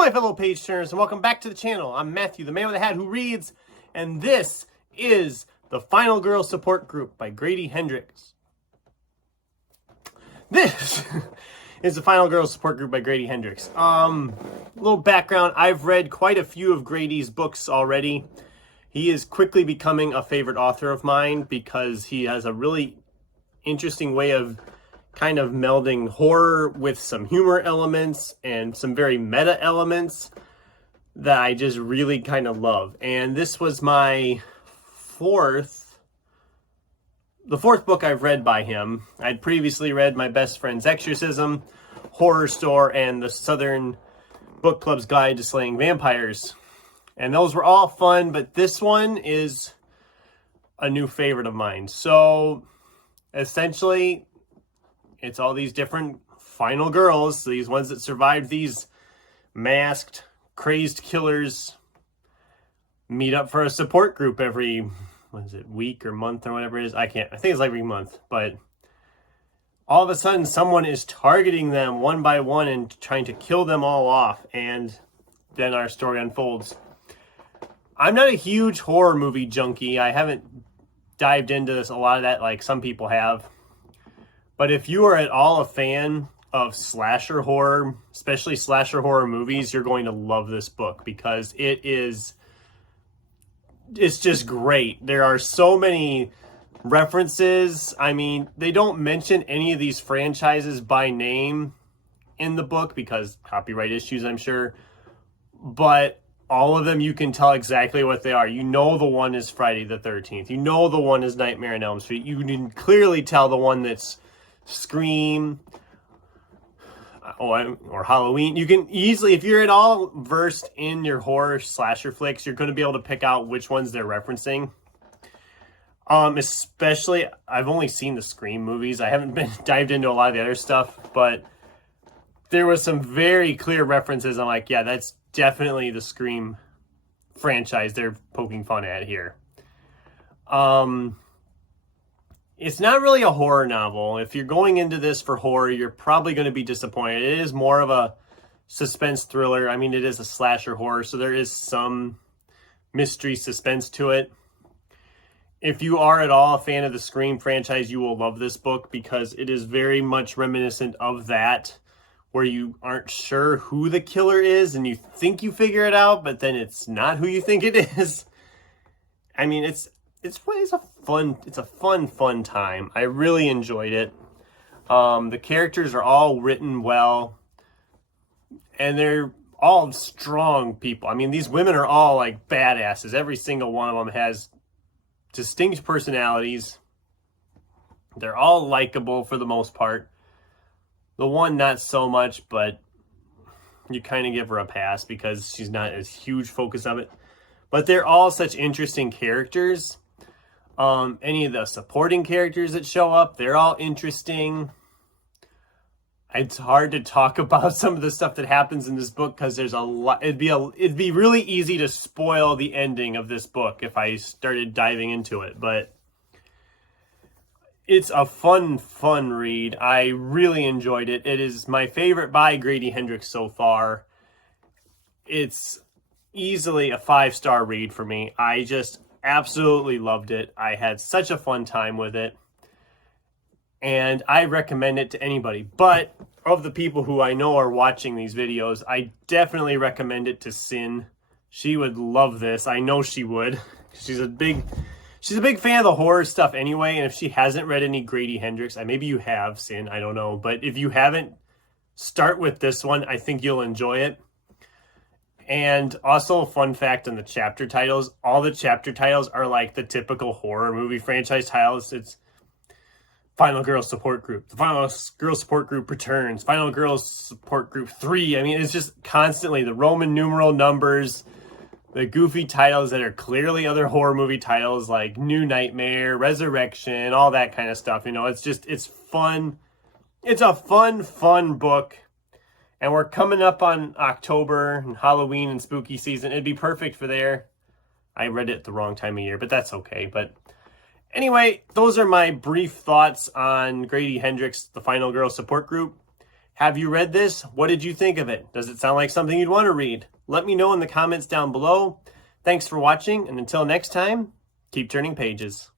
my fellow page turners, and welcome back to the channel. I'm Matthew, the man with the hat who reads, and this is The Final Girl Support Group by Grady Hendrix. This is The Final Girl Support Group by Grady Hendrix. Little background, I've read quite a few of Grady's books already. He is quickly becoming a favorite author of mine because he has a really interesting way of kind of melding horror with some humor elements and some very meta elements that I just really kind of love. And this was my fourth book I've read by him. I'd previously read My Best Friend's Exorcism, Horror Store, and the Southern Book Club's Guide to Slaying Vampires. And those were all fun, but this one is a new favorite of mine. So essentially, it's all these different final girls, these ones that survived these masked, crazed killers, meet up for a support group every, week or month or whatever it is. I think it's like every month, but all of a sudden someone is targeting them one by one and trying to kill them all off, and then our story unfolds. I'm not a huge horror movie junkie. I haven't dived into a lot of that like some people have. But if you are at all a fan of slasher horror, especially slasher horror movies, you're going to love this book because it's just great. There are so many references. I mean, they don't mention any of these franchises by name in the book because copyright issues, I'm sure. But all of them, you can tell exactly what they are. You know the one is Friday the 13th. You know the one is Nightmare on Elm Street. You can clearly tell the one that's Scream or Halloween. You can easily, if you're at all versed in your horror slasher flicks, you're going to be able to pick out which ones they're referencing. Especially, I've only seen the Scream movies. I haven't been dived into a lot of the other stuff, but there was some very clear references. I'm like, yeah, that's definitely the Scream franchise they're poking fun at here. It's not really a horror novel. If you're going into this for horror, you're probably going to be disappointed. It is more of a suspense thriller. I mean, it is a slasher horror, so there is some mystery suspense to it. If you are at all a fan of the Scream franchise, you will love this book because it is very much reminiscent of that, where you aren't sure who the killer is and you think you figure it out, but then it's not who you think it is. I mean, it's a fun time. I really enjoyed it. The characters are all written well, and they're all strong people. I mean, these women are all like badasses. Every single one of them has distinct personalities. They're all likable for the most part. The one not so much, but you kind of give her a pass because she's not as huge focus of it. But they're all such interesting characters. Any of the supporting characters that show up, they're all interesting. It's hard to talk about some of the stuff that happens in this book because there's a lot. It'd be really easy to spoil the ending of this book if I started diving into it. But it's a fun read. I really enjoyed it. It is my favorite by Grady Hendrix so far. It's easily a 5-star read for me. I just absolutely loved it. I had such a fun time with it, and I recommend it to anybody. But of the people who I know are watching these videos, I definitely recommend it to Sin. She would love this. I know she would. She's a big fan of the horror stuff anyway, and if she hasn't read any Grady Hendrix, maybe you have, Sin, I don't know, but if you haven't, start with this one. I think you'll enjoy it. And also a fun fact on the chapter titles, all the chapter titles are like the typical horror movie franchise titles. It's Final Girl Support Group, the Final Girl Support Group returns, Final Girl Support Group 3. I mean, it's just constantly the Roman numeral numbers, the goofy titles that are clearly other horror movie titles like New Nightmare, Resurrection, all that kind of stuff. You know, it's fun. It's a fun book. And we're coming up on October and Halloween and spooky season. It'd be perfect for there. I read it at the wrong time of year, but that's okay. But anyway, those are my brief thoughts on Grady Hendrix, The Final Girl Support Group. Have you read this? What did you think of it? Does it sound like something you'd want to read? Let me know in the comments down below. Thanks for watching, and until next time, keep turning pages.